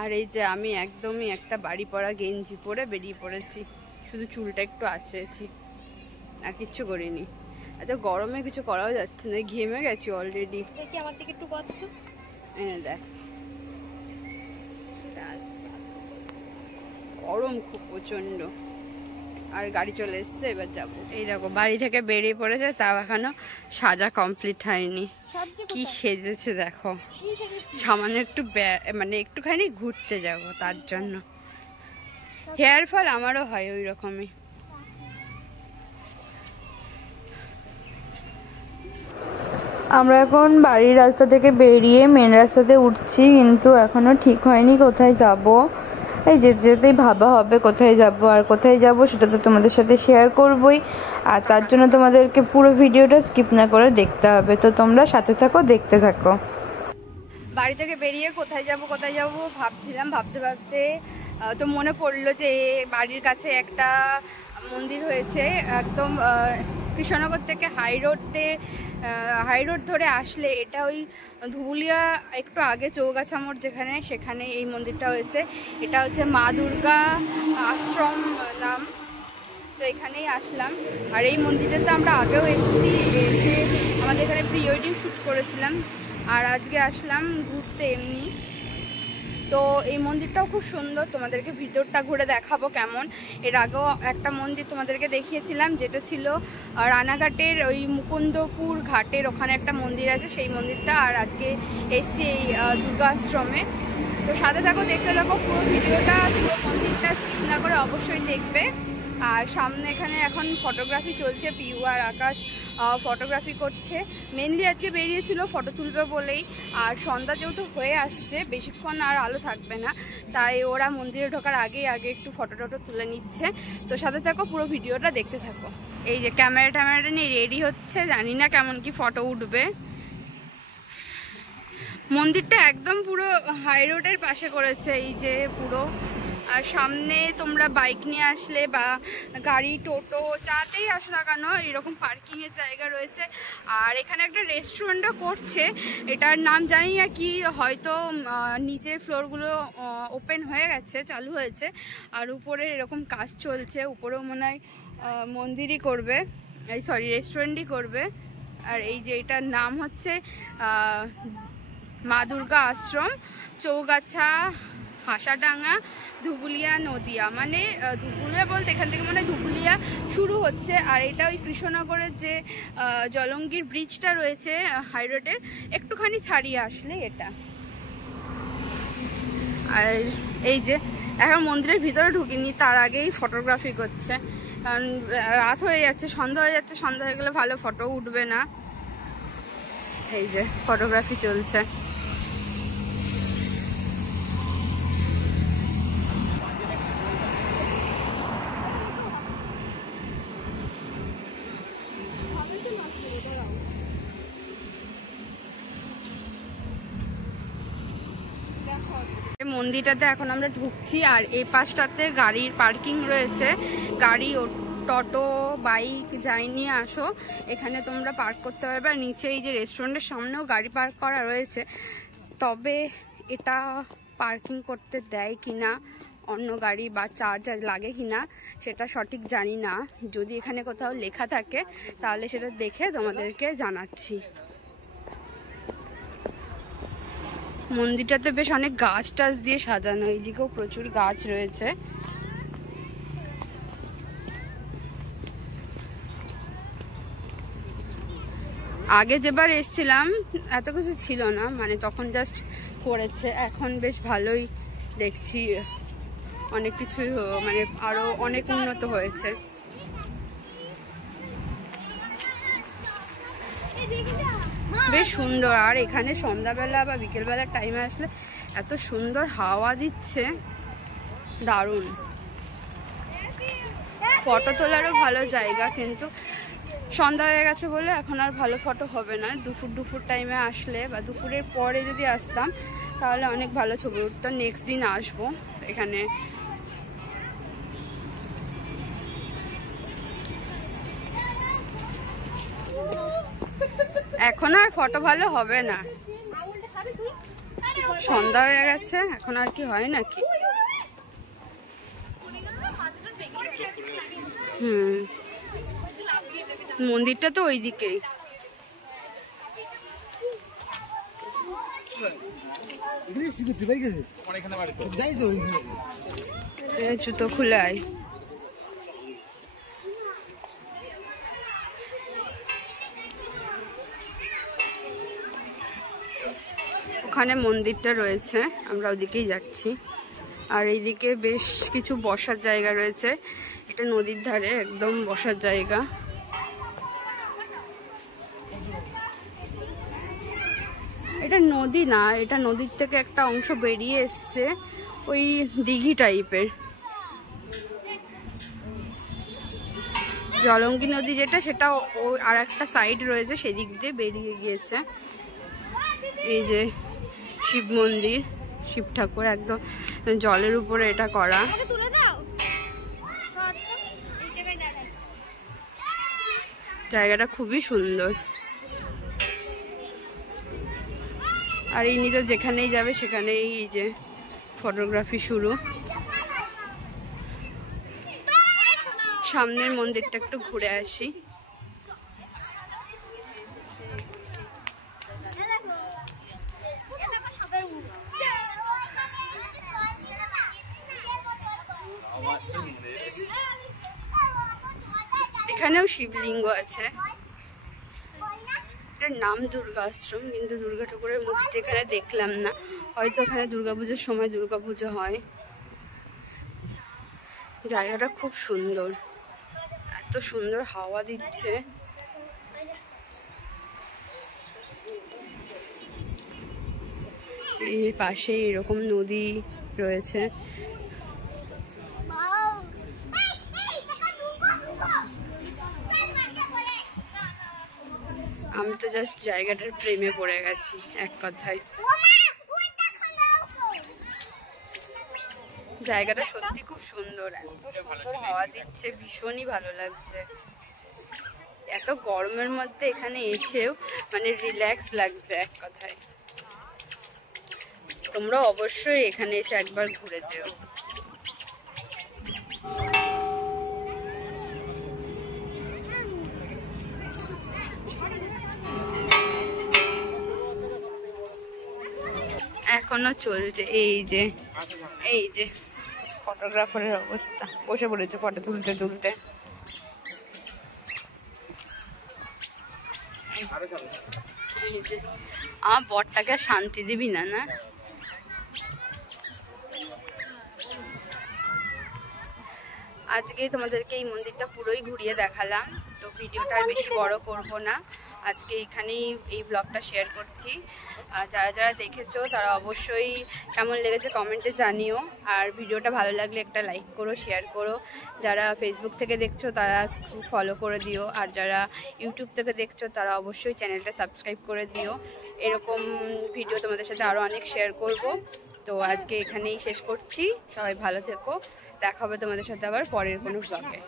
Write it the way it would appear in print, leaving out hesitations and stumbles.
আর এই যে আমি একদমই একটা বাড়ি পরা গেঞ্জি পরে বেরিয়ে পড়েছি, শুধু চুলটা একটু আঁচড়েছি, আর কিচ্ছু করিনি। এত গরমে কিছু করাও যাচ্ছে না, ঘেমে গেছি অলরেডি। দেখি আমার দিকে একটু কত দেখ, গরম খুব প্রচন্ড। আর গাড়ি চলে এসছে, এবার যাবো। এই দেখো বাড়ি থেকে বেরিয়ে পড়েছে, তাও এখনো সাজা কমপ্লিট হয়নি। কি সেজেছে দেখো, সামান্য একটু মানে একটুখানি ঘুরতে যাব, তার জন্য। হেয়ার ফল আমারও হয় ওই রকমই। আমরা এখন বাড়ির রাস্তা থেকে বেরিয়ে মেন রাস্তাতে উঠছি, কিন্তু এখনো ঠিক হয়নি কোথায় যাব। এই যেতেই ভাবা হবে কোথায় যাব, আর কোথায় যাব সেটা তো তোমাদের সাথে শেয়ার করবই, আর তার জন্য তোমাদেরকে পুরো ভিডিওটা স্কিপ না করে দেখতে হবে। তো তোমরা সাথে থাকো, দেখতে থাকো। বাড়ি থেকে বেরিয়ে কোথায় যাব ভাবছিলাম, ভাবতে ভাবতে তো মনে পড়লো যে বাড়ির কাছে একটা মন্দির হয়েছে, একদম কৃষ্ণনগর থেকে হাই রোড ধরে আসলে এটা ওই ধুবুলিয়া একটু আগে চৌগাছা মোড় যেখানে, সেখানে এই মন্দিরটা হয়েছে। এটা হচ্ছে মা দুর্গা আশ্রম নাম। তো এখানেই আসলাম। আর এই মন্দিরটাতে আমরা আগেও এসেছি, এসে আমাদের এখানে প্রি ওয়েডিং শ্যুট করেছিলাম। আর আজকে আসলাম ঘুরতে এমনি। তো এই মন্দিরটাও খুব সুন্দর, তোমাদেরকে ভিতরটা ঘুরে দেখাবো কেমন। এর আগেও একটা মন্দির তোমাদেরকে দেখিয়েছিলাম, যেটা ছিল রানাঘাটের ওই মুকুন্দপুর ঘাটের ওখানে একটা মন্দির আছে, সেই মন্দিরটা। আর আজকে এসছি এই দুর্গা আশ্রমে। তো সাথে থাকো, দেখতে থাকো পুরো ভিডিওটা, পুরো মন্দিরটা স্কিপ না করে অবশ্যই দেখবে। আর সামনে এখানে এখন ফটোগ্রাফি চলছে, পিউ আর আকাশ ফটোগ্রাফি করছে। মেনলি আজকে বেরিয়েছিল ফটো তুলবে বলেই, আর সন্ধ্যা যেহেতু হয়ে আসছে, বেশিক্ষণ আর আলো থাকবে না, তাই ওরা মন্দিরে ঢোকার আগে একটু ফটো তুলে নিচ্ছে। তো সাথে থাকো, পুরো ভিডিওটা দেখতে থাকো। এই যে ক্যামেরাটা নিয়ে রেডি হচ্ছে, জানি না কেমন কি ফটো উঠবে। মন্দিরটা একদম পুরো হাই রোডের পাশে করেছে, এই যে পুরো। আর সামনে তোমরা বাইক নিয়ে আসলে বা গাড়ি টোটো যাতেই আসো না কেন, এরকম পার্কিংয়ের জায়গা রয়েছে। আর এখানে একটা রেস্টুরেন্টও করছে, এটার নাম জানি না কি, হয়তো নিচের ফ্লোরগুলো ওপেন হয়ে গেছে, চালু হয়েছে। আর উপরে এরকম কাজ চলছে, উপরেও মনে হয় মন্দিরই করবে, সরি রেস্টুরেন্টই করবে। আর এই যে এটার নাম হচ্ছে মা দুর্গা আশ্রম, চৌগাছা হাসাডাঙ্গা ধুবুলিয়া নদিয়া। মানে ধুবুলিয়া বলতে এখান থেকে মনে হয় ধুবুলিয়া শুরু হচ্ছে। আর এটা ওই কৃষ্ণনগরের যে জলঙ্গির ব্রিজটা রয়েছে হাই রোডের একটুখানি ছাড়িয়ে আসলে এটা। আর এই যে এখন মন্দিরের ভিতরে ঢুকিনি, তার আগেই ফটোগ্রাফি করছে, কারণ রাত হয়ে যাচ্ছে, সন্ধ্যা হয়ে যাচ্ছে, সন্ধ্যা হয়ে গেলে ভালো ফটো উঠবে না। এই যে ফটোগ্রাফি চলছে। মন্দিরটাতে এখন আমরা ঢুকছি, আর এই পাশটাতে গাড়ির পার্কিং রয়েছে, গাড়ি টোটো বাইক যাই নিয়ে আসো এখানে তোমরা পার্ক করতে পারবে। আর নিচে এই যে রেস্টুরেন্টের সামনেও গাড়ি পার্ক করা রয়েছে, তবে এটা পার্কিং করতে দেয় কিনা, অন্য গাড়ি বা চার্জ লাগে কিনা সেটা সঠিক জানি না। যদি এখানে কোথাও লেখা থাকে তাহলে সেটা দেখে তোমাদেরকে জানাচ্ছি। মন্দিরটাতে বেশ অনেক গাছ টাছ দিয়ে সাজানো, এইদিকেও প্রচুর গাছ রয়েছে। আগে যেবার এসছিলাম এত কিছু ছিল না, মানে তখন জাস্ট করেছে, এখন বেশ ভালোই দেখছি, অনেক কিছু মানে আরো অনেক উন্নত হয়েছে। বেশ সুন্দর। আর এখানে সন্ধ্যাবেলা বা বিকেলবেলার টাইমে আসলে এত সুন্দর হাওয়া দিচ্ছে, দারুণ। ফটো তোলারও ভালো জায়গা, কিন্তু সন্ধ্যা হয়ে গেছে বলে এখন আর ভালো ফটো হবে না। দুপুর টাইমে আসলে বা দুপুরের পরে যদি আসতাম তাহলে অনেক ভালো ছবি উঠতো। নেক্সট দিন আসবো এখানে। এখন আর ফটো ভালো হবে না, সন্ধ্যা হয়ে গেছে, এখন আর কি হয় নাকি? মন্দিরটা তো ওইদিকেই। জুতো খুলে আয়। ওখানে মন্দিরটা রয়েছে, আমরা ওদিকেই যাচ্ছি। আর এইদিকে বেশ কিছু বসার জায়গা রয়েছে, এটা নদীর ধারে একদম বসার জায়গা। এটা নদী না, এটা নদীর থেকে একটা অংশ বেরিয়ে এসছে, ওই দিঘি টাইপের। জলঙ্গি নদী যেটা, সেটা ও আর একটা সাইড রয়েছে, সেদিক দিয়ে বেরিয়ে গিয়েছে। এই যে শিব মন্দির, শিব ঠাকুর একদম জলের উপরে এটা করা। জায়গাটা খুবই সুন্দর। আর ইনি তো যেখানেই যাবে সেখানেই এই যে ফটোগ্রাফি শুরু। সামনের মন্দিরটা একটু ঘুরে আসি। এখানেও শিবলিঙ্গ আছে, এটার নাম দুর্গা আশ্রম, কিন্তু দুর্গা ঠাকুরের মূর্তি এখানে দেখলাম না, হয়তো এখানে দুর্গাপুজোর সময় দুর্গাপুজো হয়। জায়গাটা খুব সুন্দর, এত সুন্দর হাওয়া দিচ্ছে। এই পাশে এরকম নদী রয়েছে। আমি তো জাস্ট জায়গাটার প্রেমে পড়ে গেছি এক কথায়। জায়গাটা সত্যি খুব সুন্দর, সুন্দর হাওয়া দিচ্ছে, ভীষণই ভালো লাগছে। এত গরমের মধ্যে এখানে এসেও মানে রিল্যাক্স লাগছে এক কথায়। তোমরা অবশ্যই এখানে এসে একবার ঘুরে যেও। এখনো চলছে। এই যে ফটোগ্রাফারের অবস্থা, বসে পড়েছে ফটো তুলতে তুলতে। আমার বরটাকে শান্তি দিবি না? না, আজকে তোমাদেরকে এই মন্দিরটা পুরোই ঘুরিয়ে দেখালাম, তো ভিডিওটা আর বেশি বড় করব না। আজকে এখানেই এই ব্লগটা শেয়ার করছি। যারা যারা দেখেছো তারা অবশ্যই কেমন লেগেছে কমেন্টে জানিও। আর ভিডিওটা ভালো লাগলে একটা লাইক করো, শেয়ার করো। যারা ফেসবুক থেকে দেখছো তারা ফলো করে দিও, আর যারা ইউটিউব থেকে দেখছো তারা অবশ্যই চ্যানেলটা সাবস্ক্রাইব করে দিও। এরকম ভিডিও তোমাদের সাথে আরও অনেক শেয়ার করব। তো আজকে এখানেই শেষ করছি, সবাই ভালো থেকো। দেখা হবে তোমাদের সাথে আবার পরের কোনো ব্লগে।